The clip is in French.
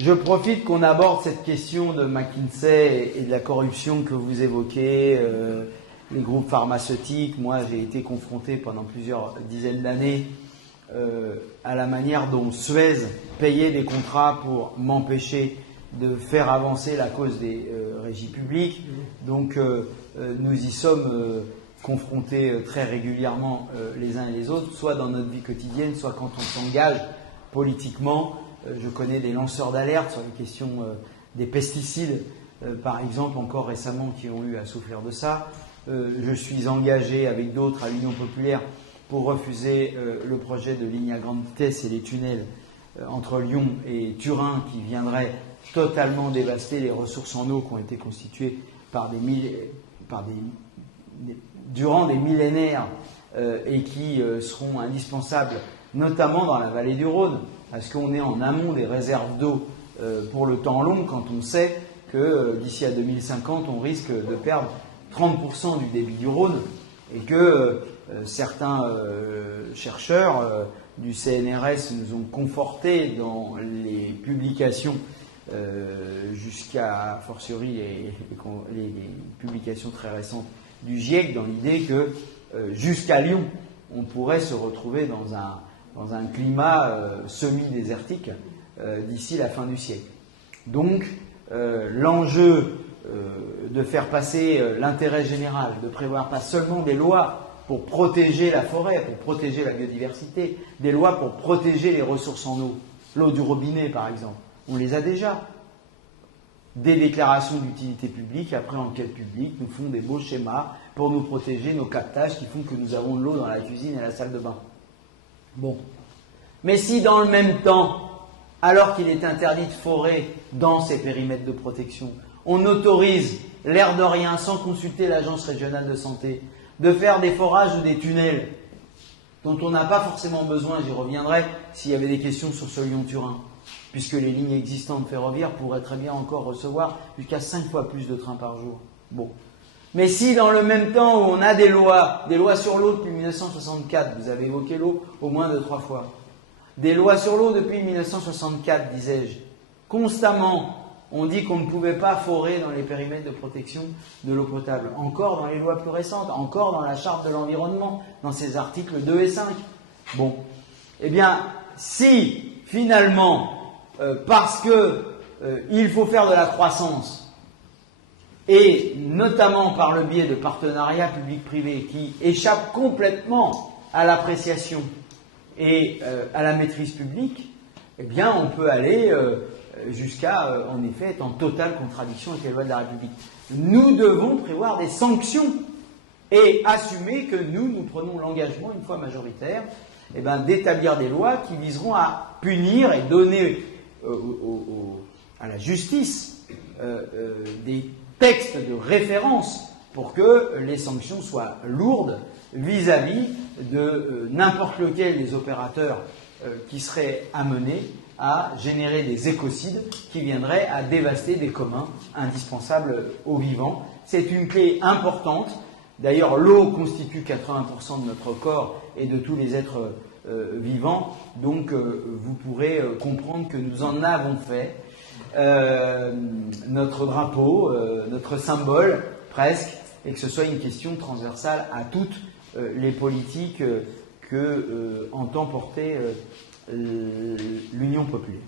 Je profite qu'on aborde cette question de McKinsey et de la corruption que vous évoquez, les groupes pharmaceutiques. Moi, j'ai été confronté pendant plusieurs dizaines d'années à la manière dont Suez payait des contrats pour m'empêcher de faire avancer la cause des régies publiques. Donc, nous y sommes confrontés très régulièrement les uns et les autres, soit dans notre vie quotidienne, soit quand on s'engage politiquement. Je connais des lanceurs d'alerte sur les questions des pesticides, par exemple, encore récemment, qui ont eu à souffrir de ça. Je suis engagé avec d'autres à l'Union populaire pour refuser le projet de ligne à grande vitesse et les tunnels entre Lyon et Turin qui viendraient totalement dévaster les ressources en eau qui ont été constituées durant des millénaires et qui seront indispensables, notamment dans la vallée du Rhône, parce qu'on est en amont des réserves d'eau pour le temps long, quand on sait que d'ici à 2050, on risque de perdre 30% du débit du Rhône, et que certains chercheurs du CNRS nous ont conforté dans les publications jusqu'à fortiori les publications très récentes du GIEC, dans l'idée que jusqu'à Lyon, on pourrait se retrouver dans un climat semi-désertique d'ici la fin du siècle. Donc, l'enjeu de faire passer l'intérêt général, de prévoir pas seulement des lois pour protéger la forêt, pour protéger la biodiversité, des lois pour protéger les ressources en eau, l'eau du robinet par exemple, on les a déjà. Des déclarations d'utilité publique, après enquête publique, nous font des beaux schémas pour nous protéger nos captages qui font que nous avons de l'eau dans la cuisine et la salle de bain. Bon. Mais si dans le même temps, alors qu'il est interdit de forer dans ces périmètres de protection, on autorise, l'air de rien, sans consulter l'agence régionale de santé, de faire des forages ou des tunnels dont on n'a pas forcément besoin, j'y reviendrai s'il y avait des questions sur ce Lyon-Turin, puisque les lignes existantes ferroviaires pourraient très bien encore recevoir jusqu'à 5 fois plus de trains par jour. Bon. Mais si dans le même temps où on a des lois sur l'eau depuis 1964, vous avez évoqué l'eau au moins 2-3 fois, des lois sur l'eau depuis 1964, disais-je, constamment, on dit qu'on ne pouvait pas forer dans les périmètres de protection de l'eau potable. Encore dans les lois plus récentes, encore dans la charte de l'environnement, dans ses articles 2 et 5. Bon. Eh bien, si, finalement, parce que il faut faire de la croissance, et notamment par le biais de partenariats publics-privés qui échappent complètement à l'appréciation et à la maîtrise publique, eh bien, on peut aller jusqu'à, en effet, être en totale contradiction avec les lois de la République. Nous devons prévoir des sanctions et assumer que nous prenons l'engagement, une fois majoritaire, eh bien, d'établir des lois qui viseront à punir et donner à la justice des textes de référence pour que les sanctions soient lourdes vis-à-vis de n'importe lequel des opérateurs qui seraient amenés à générer des écocides qui viendraient à dévaster des communs indispensables aux vivants. C'est une clé importante. D'ailleurs, l'eau constitue 80% de notre corps et de tous les êtres vivants. Donc, vous pourrez comprendre que nous en avons fait notre drapeau, notre symbole, presque, et que ce soit une question transversale à toutes les politiques que entend porter l'Union populaire.